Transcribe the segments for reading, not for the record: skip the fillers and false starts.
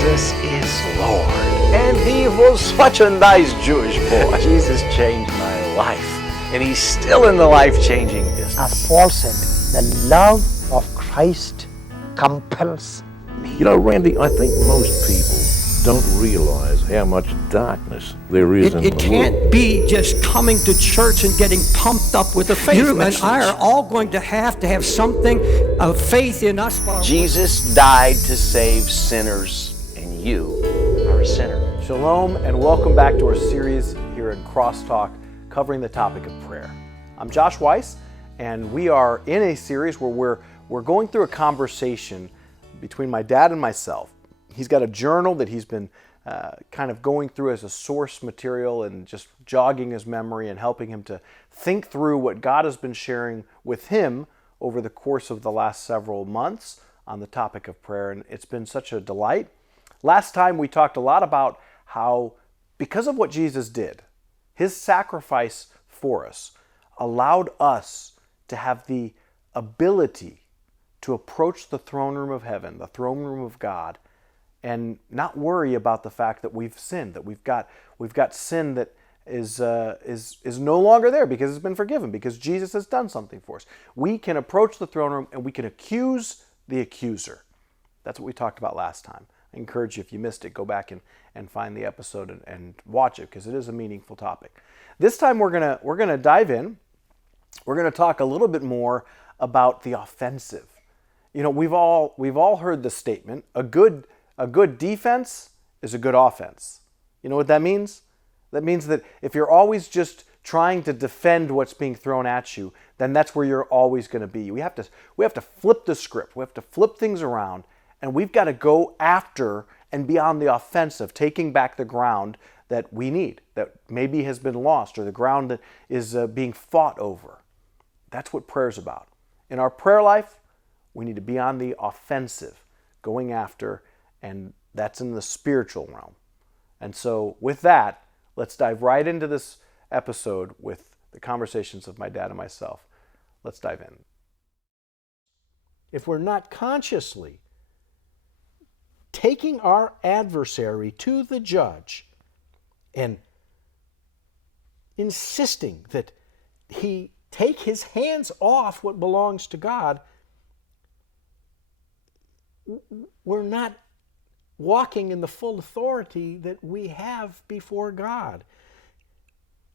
Jesus is Lord. And he was such a nice Jewish boy. Jesus changed my life. And he's still in the life-changing business. As Paul said, the love of Christ compels me. You know, Randy, I think most people don't realize how much darkness there is in the world. It can't be just coming to church and getting pumped up with the faith. You and I are all going to have something of faith in us. Jesus died to save sinners, and you are a sinner. Shalom, and welcome back to our series here in CrossTalk covering the topic of prayer. I'm Josh Weiss, and we are in a series where we're going through a conversation between my dad and myself. He's got a journal that he's been kind of going through as a source material and just jogging his memory and helping him to think through what God has been sharing with him over the course of the last several months on the topic of prayer. And it's been such a delight. Last time we talked a lot about how, because of what Jesus did, his sacrifice for us allowed us to have the ability to approach the throne room of heaven, the throne room of God, and not worry about the fact that we've sinned, that we've got sin that is no longer there because it's been forgiven, because Jesus has done something for us. We can approach the throne room and we can accuse the accuser. That's what we talked about last time. I encourage you, if you missed it, go back and find the episode and watch it, because it is a meaningful topic. This time we're gonna dive in. We're gonna talk a little bit more about the offensive. You know, we've all heard the statement: a good defense is a good offense. You know what that means? That means that if you're always just trying to defend what's being thrown at you, then that's where you're always going to be. We have to flip the script. We have to flip things around, and we've got to go after and be on the offensive, taking back the ground that we need, that maybe has been lost, or the ground that is being fought over. That's what prayer is about. In our prayer life, we need to be on the offensive, going after, and that's in the spiritual realm. And so with that, let's dive right into this episode with the conversations of my dad and myself. Let's dive in. If we're not consciously taking our adversary to the judge and insisting that he take his hands off what belongs to God, we're not walking in the full authority that we have before God.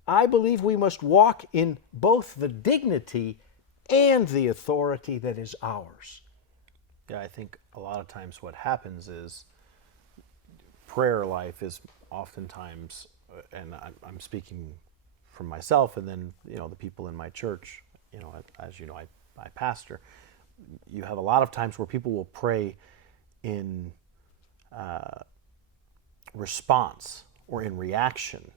I believe we must walk in both the dignity and the authority that is ours. Yeah, I think a lot of times what happens is prayer life is oftentimes, and I'm speaking from myself and then, you know, the people in my church, you know, as you know, I pastor. You have a lot of times where people will pray in response or in reaction.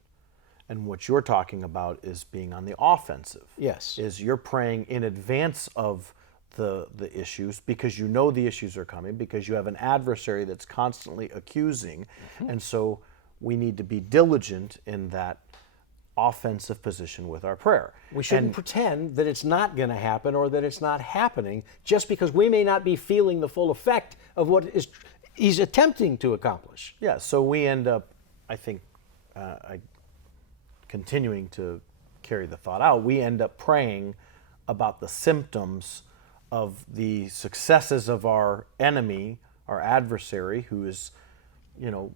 And what you're talking about is being on the offensive. Yes. Is you're praying in advance of the issues, because you know the issues are coming, because you have an adversary that's constantly accusing. Mm-hmm. And so we need to be diligent in that offensive position with our prayer. We shouldn't pretend that it's not going to happen or that it's not happening just because we may not be feeling the full effect of what he's attempting to accomplish. Yeah, so we end up, I think, continuing to carry the thought out, we end up praying about the symptoms of the successes of our enemy, our adversary, who is, you know,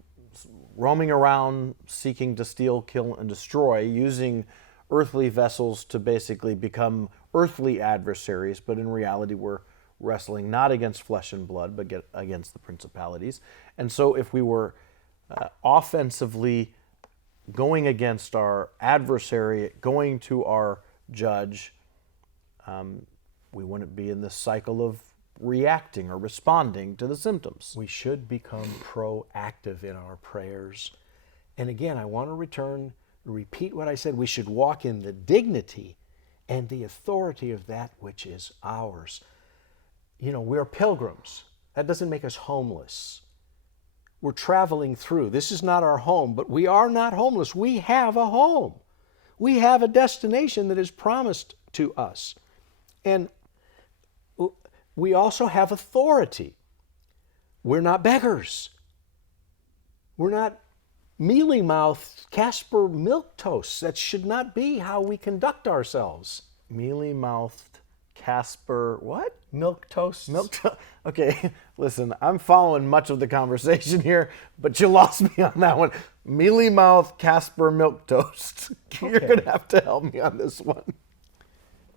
roaming around seeking to steal, kill, and destroy, using earthly vessels to basically become earthly adversaries, but in reality we're wrestling not against flesh and blood, but against the principalities. And so if we were offensively going against our adversary, going to our judge, we wouldn't be in this cycle of reacting or responding to the symptoms. We should become proactive in our prayers. And again, I want to repeat what I said. We should walk in the dignity and the authority of that which is ours. You know, we're pilgrims. That doesn't make us homeless. We're traveling through. This is not our home, but we are not homeless. We have a home. We have a destination that is promised to us. And we also have authority. We're not beggars. We're not mealy-mouthed Casper milquetoasts. That should not be how we conduct ourselves. Mealy-mouthed Casper, what? Milquetoasts. Okay, listen, I'm following much of the conversation here, but you lost me on that one. Mealy-mouthed Casper milk toast. You're gonna have to help me on this one.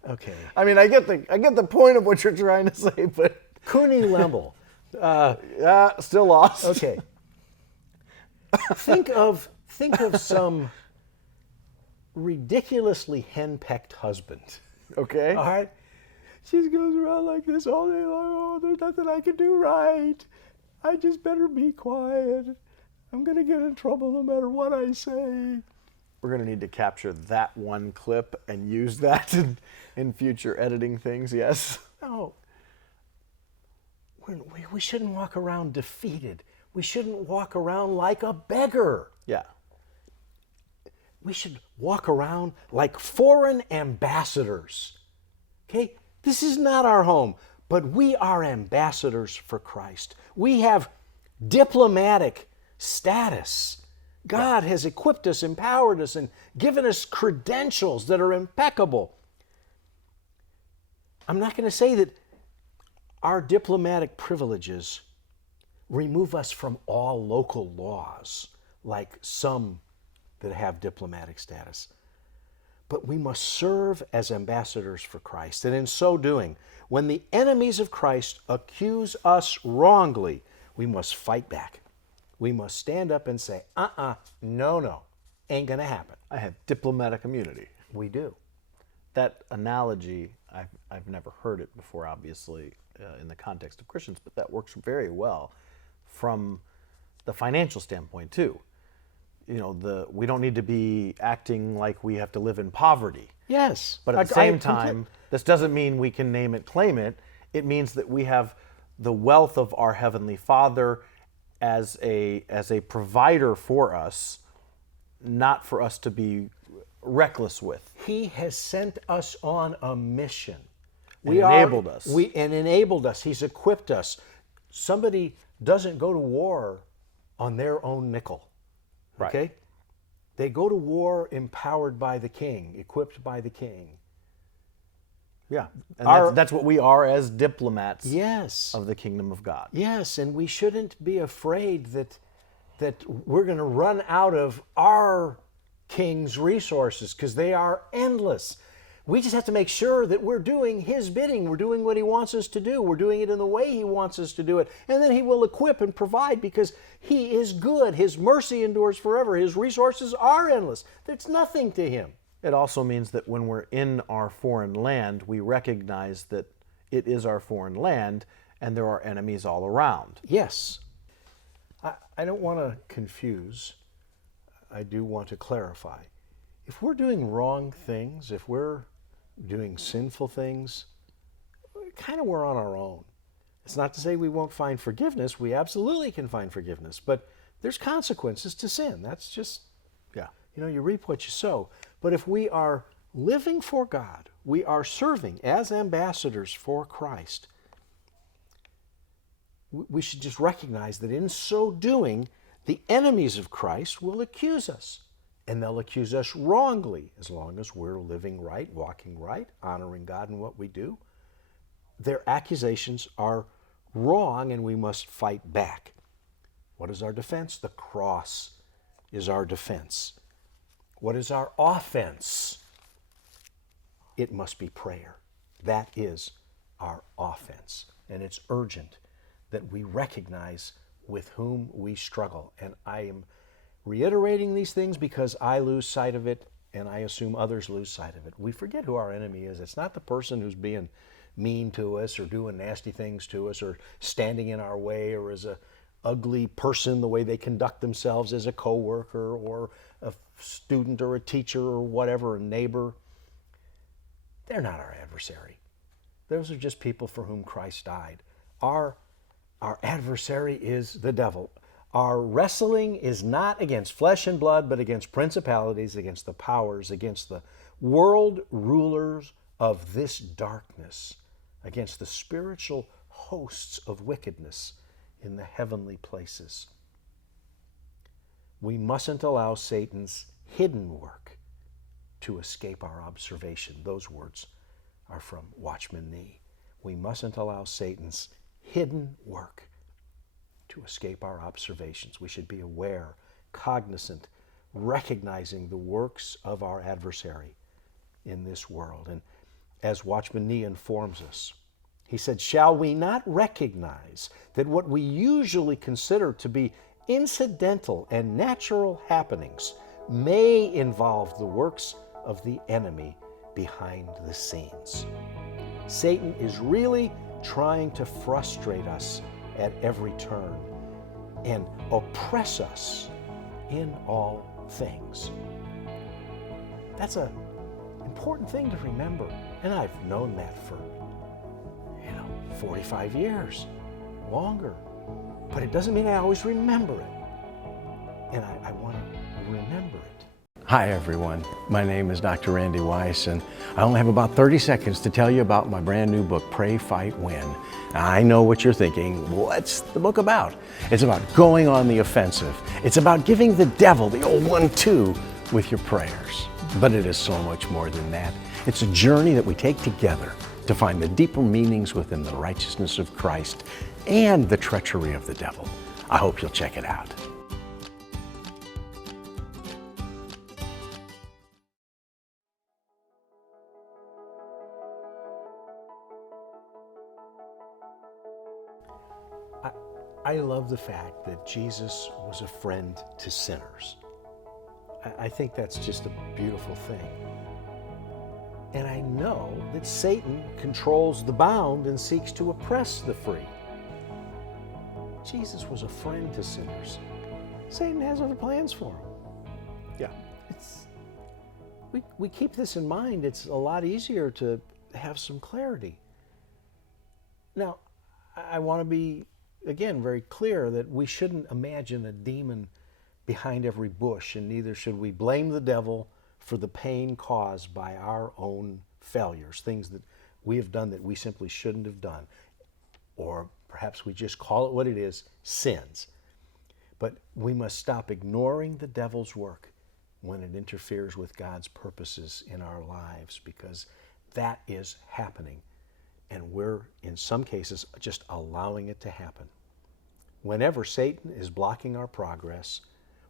Okay. I mean, I get the point of what you're trying to say, but Cooney Lemble. yeah, still lost. Okay. Think of some ridiculously henpecked husband. Okay. All right. She goes around like this all day long. Oh, there's nothing I can do right. I just better be quiet. I'm going to get in trouble no matter what I say. We're going to need to capture that one clip and use that in future editing things, yes? No. We shouldn't walk around defeated. We shouldn't walk around like a beggar. Yeah. We should walk around like foreign ambassadors. Okay? This is not our home, but we are ambassadors for Christ. We have diplomatic status. God has equipped us, empowered us, and given us credentials that are impeccable. I'm not going to say that our diplomatic privileges remove us from all local laws, like some that have diplomatic status. But we must serve as ambassadors for Christ. And in so doing, when the enemies of Christ accuse us wrongly, we must fight back. We must stand up and say, no, ain't gonna happen. I have diplomatic immunity. We do. That analogy, I've never heard it before, obviously, in the context of Christians, but that works very well from the financial standpoint, too. You know, we don't need to be acting like we have to live in poverty. Yes. But at the same time, this doesn't mean we can name it, claim it. It means that we have the wealth of our Heavenly Father as a provider for us, not for us to be reckless with. He has sent us on a mission. Enabled us. Enabled us. He's equipped us. Somebody doesn't go to war on their own nickel. Right. Okay? They go to war empowered by the king, equipped by the king. Yeah. And that's what we are as diplomats of the kingdom of God. Yes, and we shouldn't be afraid that we're going to run out of our king's resources, because they are endless. We just have to make sure that we're doing his bidding. We're doing what he wants us to do. We're doing it in the way he wants us to do it. And then he will equip and provide, because he is good. His mercy endures forever. His resources are endless. There's nothing to him. It also means that when we're in our foreign land, we recognize that it is our foreign land and there are enemies all around. Yes. I don't want to confuse. I do want to clarify. If we're doing wrong things, if we're doing sinful things, kind of we're on our own. It's not to say we won't find forgiveness. We absolutely can find forgiveness, but there's consequences to sin. That's just, you reap what you sow. But if we are living for God, we are serving as ambassadors for Christ, we should just recognize that in so doing, the enemies of Christ will accuse us. And they'll accuse us wrongly, as long as we're living right, walking right, honoring God in what we do. Their accusations are wrong, and we must fight back. What is our defense? The cross is our defense. What is our offense? It must be prayer. That is our offense. And it's urgent that we recognize with whom we struggle. And I am reiterating these things because I lose sight of it, and I assume others lose sight of it. We forget who our enemy is. It's not the person who's being mean to us or doing nasty things to us or standing in our way, or as a ugly person, the way they conduct themselves as a coworker or a student or a teacher or whatever, a neighbor. They're not our adversary. Those are just people for whom Christ died. Our adversary is the devil. Our wrestling is not against flesh and blood, but against principalities, against the powers, against the world rulers of this darkness, against the spiritual hosts of wickedness in the heavenly places. We mustn't allow Satan's hidden work to escape our observation. Those words are from Watchman Nee. We mustn't allow Satan's hidden work to escape our observations. We should be aware, cognizant, recognizing the works of our adversary in this world. And as Watchman Nee informs us, he said, "Shall we not recognize that what we usually consider to be incidental and natural happenings may involve the works of the enemy behind the scenes?" Satan is really trying to frustrate us at every turn and oppress us in all things. That's an important thing to remember. And I've known that for, 45 years, longer. But it doesn't mean I always remember it. And I want to remember it. Hi everyone, my name is Dr. Randy Weiss, and I only have about 30 seconds to tell you about my brand new book, Pray, Fight, Win. Now, I know what you're thinking, what's the book about? It's about going on the offensive. It's about giving the devil the old 1-2 with your prayers. But it is so much more than that. It's a journey that we take together to find the deeper meanings within the righteousness of Christ and the treachery of the devil. I hope you'll check it out. I love the fact that Jesus was a friend to sinners. I think that's just a beautiful thing. And I know that Satan controls the bound and seeks to oppress the free. Jesus was a friend to sinners. Satan has other plans for him. Yeah. We keep this in mind. It's a lot easier to have some clarity. Now, I want to be, again, very clear that we shouldn't imagine a demon behind every bush, and neither should we blame the devil for the pain caused by our own failures, things that we have done that we simply shouldn't have done. Or perhaps we just call it what it is, sins. But we must stop ignoring the devil's work when it interferes with God's purposes in our lives, because that is happening. And we're, in some cases, just allowing it to happen. Whenever Satan is blocking our progress,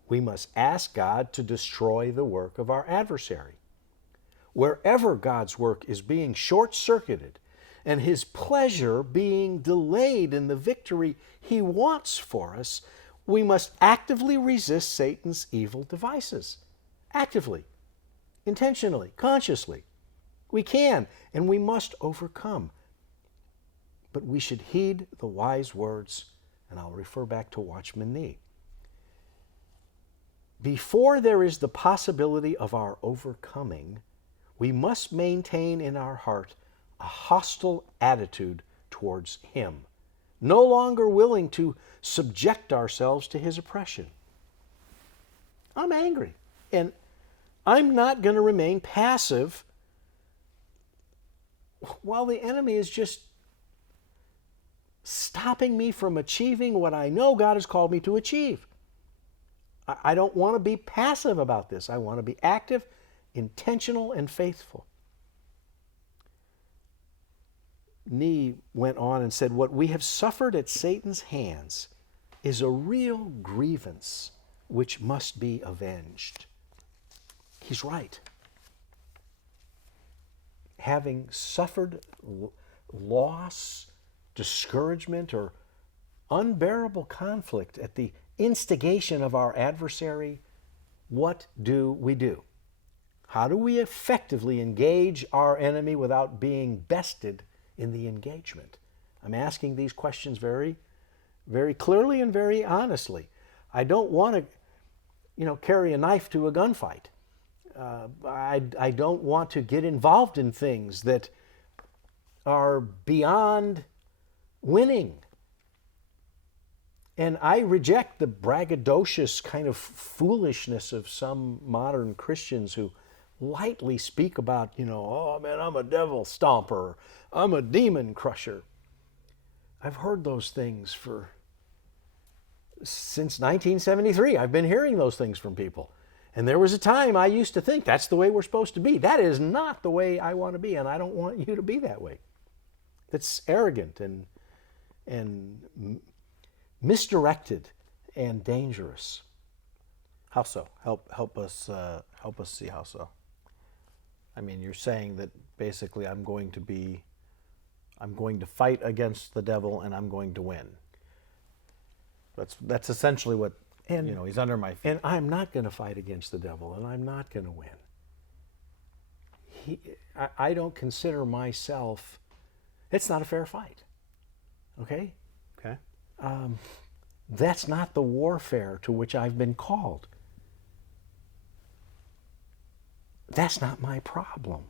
we must ask God to destroy the work of our adversary. Wherever God's work is being short-circuited and His pleasure being delayed in the victory He wants for us, we must actively resist Satan's evil devices. Actively, intentionally, consciously. We can and we must overcome. But we should heed the wise words, and I'll refer back to Watchman Nee. Before there is the possibility of our overcoming, we must maintain in our heart a hostile attitude towards Him, no longer willing to subject ourselves to His oppression. I'm angry, and I'm not going to remain passive while the enemy is just stopping me from achieving what I know God has called me to achieve. I don't want to be passive about this. I want to be active, intentional, and faithful. Nee went on and said, "What we have suffered at Satan's hands is a real grievance which must be avenged." He's right. Having suffered loss, discouragement, or unbearable conflict at the instigation of our adversary, what do we do? How do we effectively engage our enemy without being bested in the engagement? I'm asking these questions very, very clearly and very honestly. I don't want to, carry a knife to a gunfight. I don't want to get involved in things that are beyond winning. And I reject the braggadocious kind of foolishness of some modern Christians who lightly speak about, oh man, I'm a devil stomper, I'm a demon crusher. I've heard those things for since 1973, I've been hearing those things from people. And there was a time I used to think that's the way we're supposed to be. That is not the way I want to be, and I don't want you to be that way. That's arrogant and misdirected and dangerous. How so? Help us see how so. I mean, you're saying that basically I'm going to fight against the devil and I'm going to win. That's essentially what, he's under my feet. And I'm not going to fight against the devil, and I'm not going to win. I don't consider myself, it's not a fair fight. Okay? Okay. That's not the warfare to which I've been called. That's not my problem.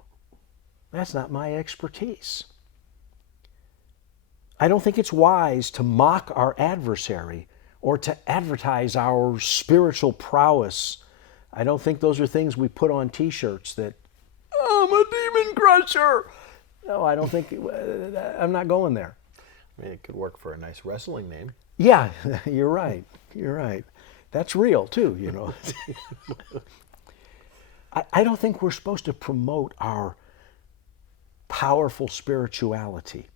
That's not my expertise. I don't think it's wise to mock our adversary or to advertise our spiritual prowess. I don't think those are things we put on t-shirts that, I'm a demon crusher. No, I don't think, I'm not going there. I mean, it could work for a nice wrestling name. Yeah, you're right. You're right. That's real too, I don't think we're supposed to promote our powerful spirituality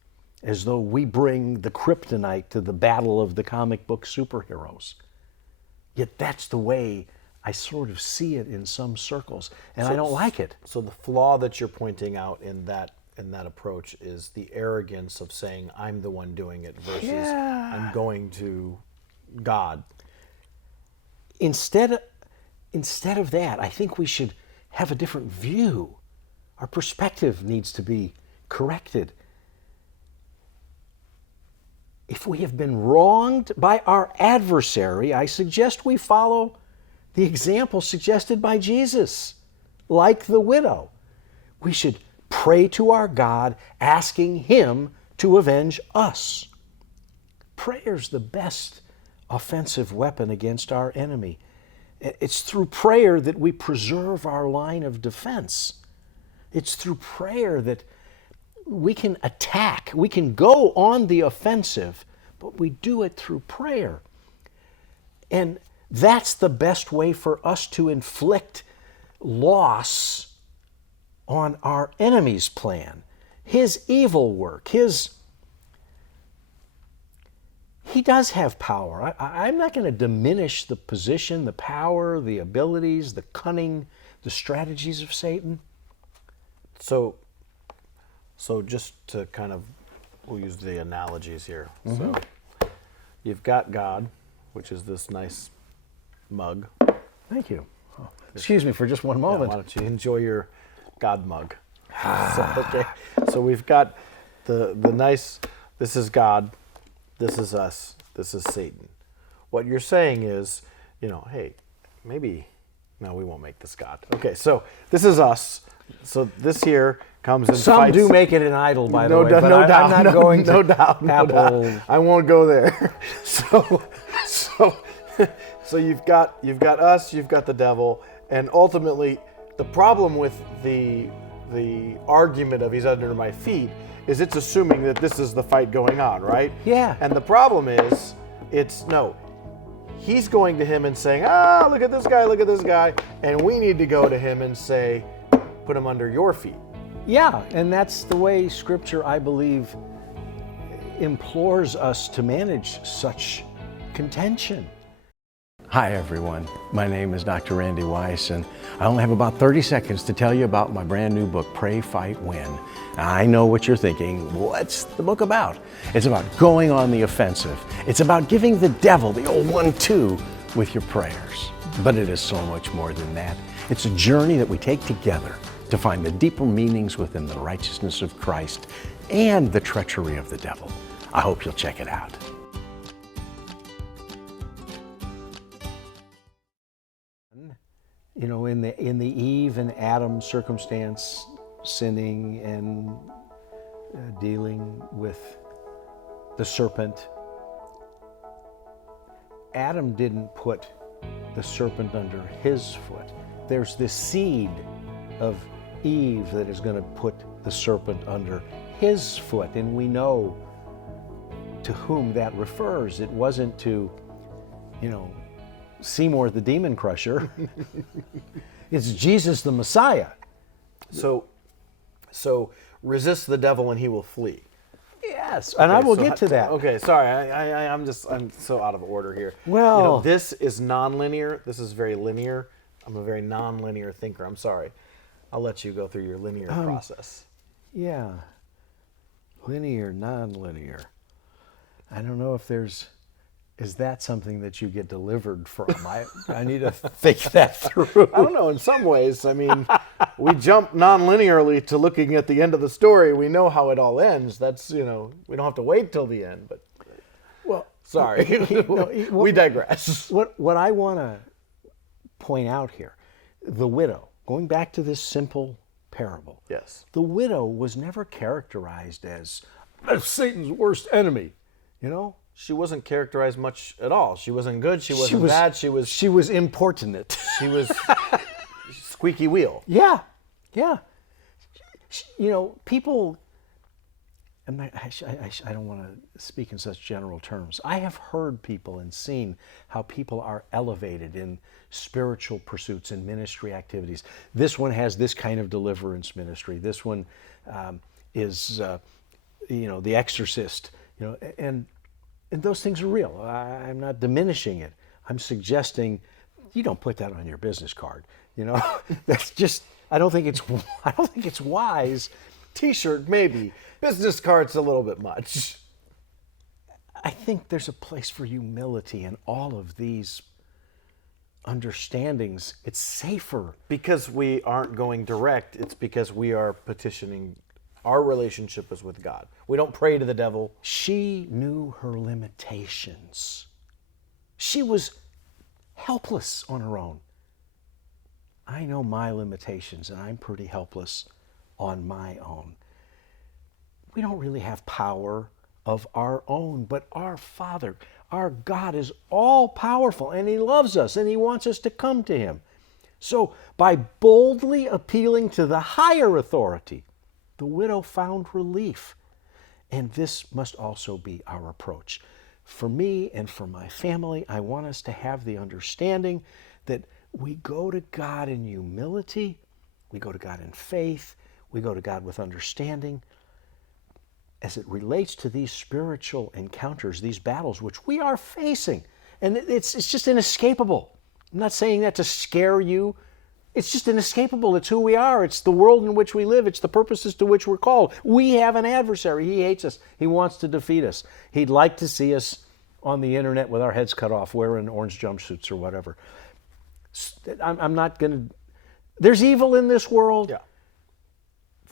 as though we bring the kryptonite to the battle of the comic book superheroes. Yet that's the way I sort of see it in some circles, and I don't like it. So the flaw that you're pointing out in that approach is the arrogance of saying I'm the one doing it versus I'm going to God. Instead of that, I think we should have a different view. Our perspective needs to be corrected. If we have been wronged by our adversary, I suggest we follow the example suggested by Jesus. Like the widow, we should pray to our God, asking Him to avenge us. Prayer's the best offensive weapon against our enemy. It's through prayer that we preserve our line of defense. It's through prayer that we can attack. We can go on the offensive, but we do it through prayer. And that's the best way for us to inflict loss on our enemy's plan, his evil work, he does have power. I'm not going to diminish the position, the power, the abilities, the cunning, the strategies of Satan. So just to kind of, we'll use the analogies here. Mm-hmm. So you've got God, which is this nice mug. Thank you. Oh, excuse me for just one moment. Why don't you enjoy your God mug? So we've got the nice, this is God, this is us, this is Satan. What you're saying is, hey, maybe, no, we won't make this God. Okay, so this is us. So this here comes and Some fights. do make it an idol, by the way, but no doubt, I'm not going to no doubt. I won't go there. So you've got us, you've got the devil, and ultimately the problem with the argument of he's under my feet is it's assuming that this is the fight going on, right? Yeah. And the problem is, he's going to him and saying, look at this guy, and we need to go to him and say, put him under your feet. Yeah, and that's the way Scripture, I believe, implores us to manage such contention. Hi everyone, my name is Dr. Randy Weiss, and I only have about 30 seconds to tell you about my brand new book, Pray, Fight, Win. I know what you're thinking, what's the book about? It's about going on the offensive. It's about giving the devil the old 1-2 with your prayers. But it is so much more than that. It's a journey that we take together to find the deeper meanings within the righteousness of Christ and the treachery of the devil. I hope you'll check it out. In the Eve and Adam circumstance, sinning and dealing with the serpent, Adam didn't put the serpent under his foot. There's this seed of Eve that is going to put the serpent under his foot, and we know to whom that refers. It wasn't to Seymour the Demon Crusher. It's Jesus the Messiah. So resist the devil and he will flee. Yes, and I will get to that. Okay, sorry, I'm so out of order here. Well, this is nonlinear. This is very linear. I'm a very nonlinear thinker. I'm sorry. I'll let you go through your linear process. Yeah, linear, nonlinear. I don't know if is that something that you get delivered from? I need to think that through. I don't know. In some ways, I mean, we jump non-linearly to looking at the end of the story. We know how it all ends. That's, we don't have to wait till the end. But, well, sorry, we digress. What I want to point out here, the widow, going back to this simple parable. Yes. The widow was never characterized as Satan's worst enemy, She wasn't characterized much at all. She wasn't good. She wasn't bad. She was importunate. She was squeaky wheel. Yeah. People. I don't want to speak in such general terms. I have heard people and seen how people are elevated in spiritual pursuits and ministry activities. This one has this kind of deliverance ministry. This one is, The Exorcist. And those things are real. I'm not diminishing it. I'm suggesting you don't put that on your business card. That's just. I don't think it's wise. T-shirt maybe. Business card's a little bit much. I think there's a place for humility in all of these understandings. It's safer. Because we aren't going direct, it's because we are petitioning. Our relationship is with God. We don't pray to the devil. She knew her limitations. She was helpless on her own. I know my limitations, and I'm pretty helpless on my own. We don't really have power of our own, but our Father, our God, is all powerful, and He loves us, and He wants us to come to Him. So by boldly appealing to the higher authority, the widow found relief. And this must also be our approach. For me and for my family, I want us to have the understanding that we go to God in humility, we go to God in faith, we go to God with understanding. As it relates to these spiritual encounters, these battles which we are facing, and it's just inescapable. I'm not saying that to scare you. It's just inescapable. It's who we are. It's the world in which we live. It's the purposes to which we're called. We have an adversary. He hates us. He wants to defeat us. He'd like to see us on the internet with our heads cut off, wearing orange jumpsuits or whatever. I'm not going to... There's evil in this world. Yeah.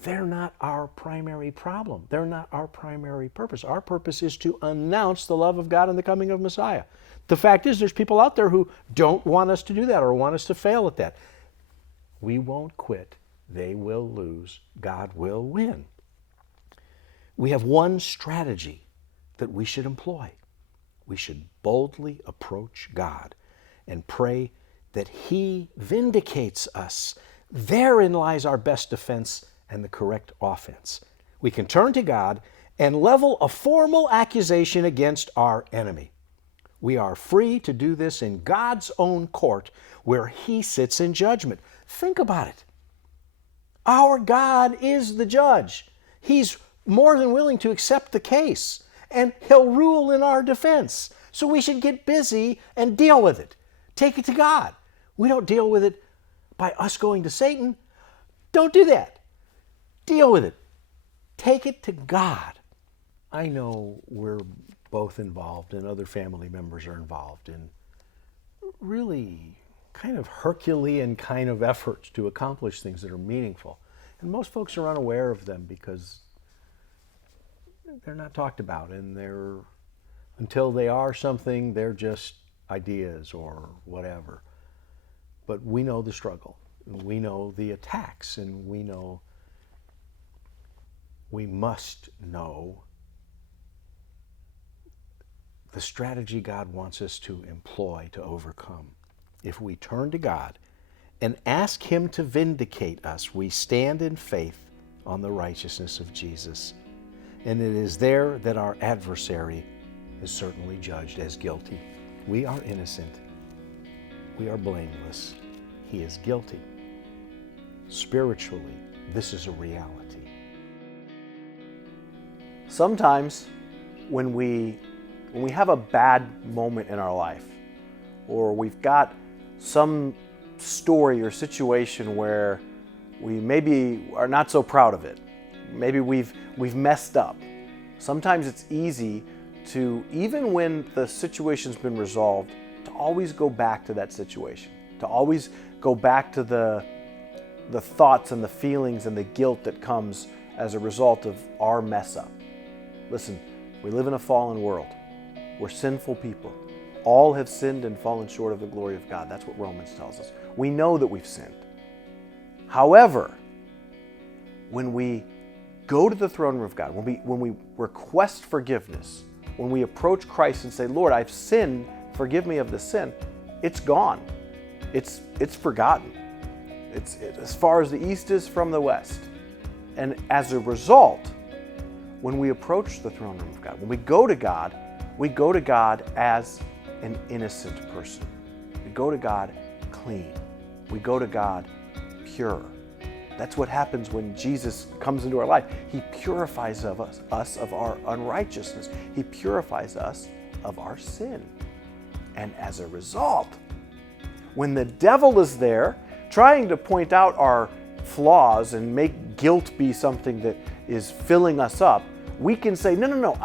They're not our primary problem. They're not our primary purpose. Our purpose is to announce the love of God and the coming of Messiah. The fact is, there's people out there who don't want us to do that or want us to fail at that. We won't quit. They will lose. God will win. We have one strategy that we should employ. We should boldly approach God and pray that He vindicates us. Therein lies our best defense and the correct offense. We can turn to God and level a formal accusation against our enemy. We are free to do this in God's own court where He sits in judgment. Think about it. Our God is the judge. He's more than willing to accept the case, and He'll rule in our defense. So we should get busy and deal with it. Take it to God. We don't deal with it by us going to Satan. Don't do that. Deal with it. Take it to God. I know we're both involved and other family members are involved in really kind of Herculean kind of efforts to accomplish things that are meaningful. And most folks are unaware of them because they're not talked about, and until they are something, they're just ideas or whatever. But we know the struggle, and we know the attacks, and we must know the strategy God wants us to employ to overcome. If we turn to God and ask Him to vindicate us, we stand in faith on the righteousness of Jesus. And it is there that our adversary is certainly judged as guilty. We are innocent. We are blameless. He is guilty. Spiritually, this is a reality. Sometimes when we have a bad moment in our life, or we've got some story or situation where we maybe are not so proud of it, maybe we've messed up. Sometimes it's easy to, even when the situation's been resolved, to always go back to that situation, to always go back to the thoughts and the feelings and the guilt that comes as a result of our mess up. Listen, we live in a fallen world. We're sinful people. All have sinned and fallen short of the glory of God. That's what Romans tells us. We know that we've sinned. However, when we go to the throne room of God, when we request forgiveness, when we approach Christ and say, Lord, I've sinned, forgive me of the sin, it's gone. It's forgotten. It's as far as the east is from the west. And as a result, when we approach the throne room of God, when we go to God as an innocent person. We go to God clean. We go to God pure. That's what happens when Jesus comes into our life. He purifies us of our unrighteousness. He purifies us of our sin. And as a result, when the devil is there trying to point out our flaws and make guilt be something that is filling us up, we can say, no,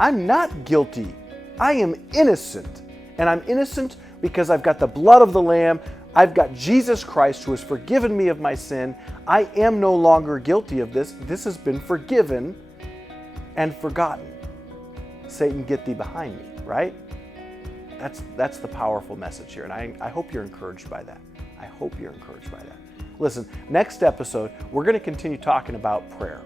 I'm not guilty. I am innocent. And I'm innocent because I've got the blood of the Lamb. I've got Jesus Christ who has forgiven me of my sin. I am no longer guilty of this. This has been forgiven and forgotten. Satan, get thee behind me, right? That's the powerful message here. And I hope you're encouraged by that. I hope you're encouraged by that. Listen, next episode, we're going to continue talking about prayer.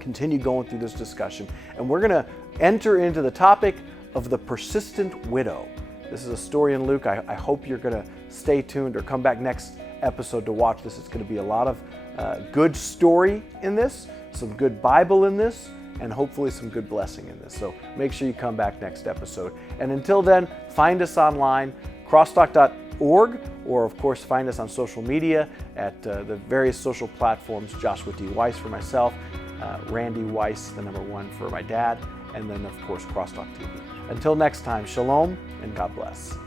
Continue going through this discussion. And we're going to enter into the topic of the persistent widow. This is a story in Luke. I hope you're going to stay tuned or come back next episode to watch this. It's going to be a lot of good story in this, some good Bible in this, and hopefully some good blessing in this. So make sure you come back next episode. And until then, find us online, crosstalk.org, or of course find us on social media at the various social platforms, Joshua D. Weiss for myself, Randy Weiss, the number 1 for my dad, and then of course CrossTalk TV. Until next time, shalom and God bless.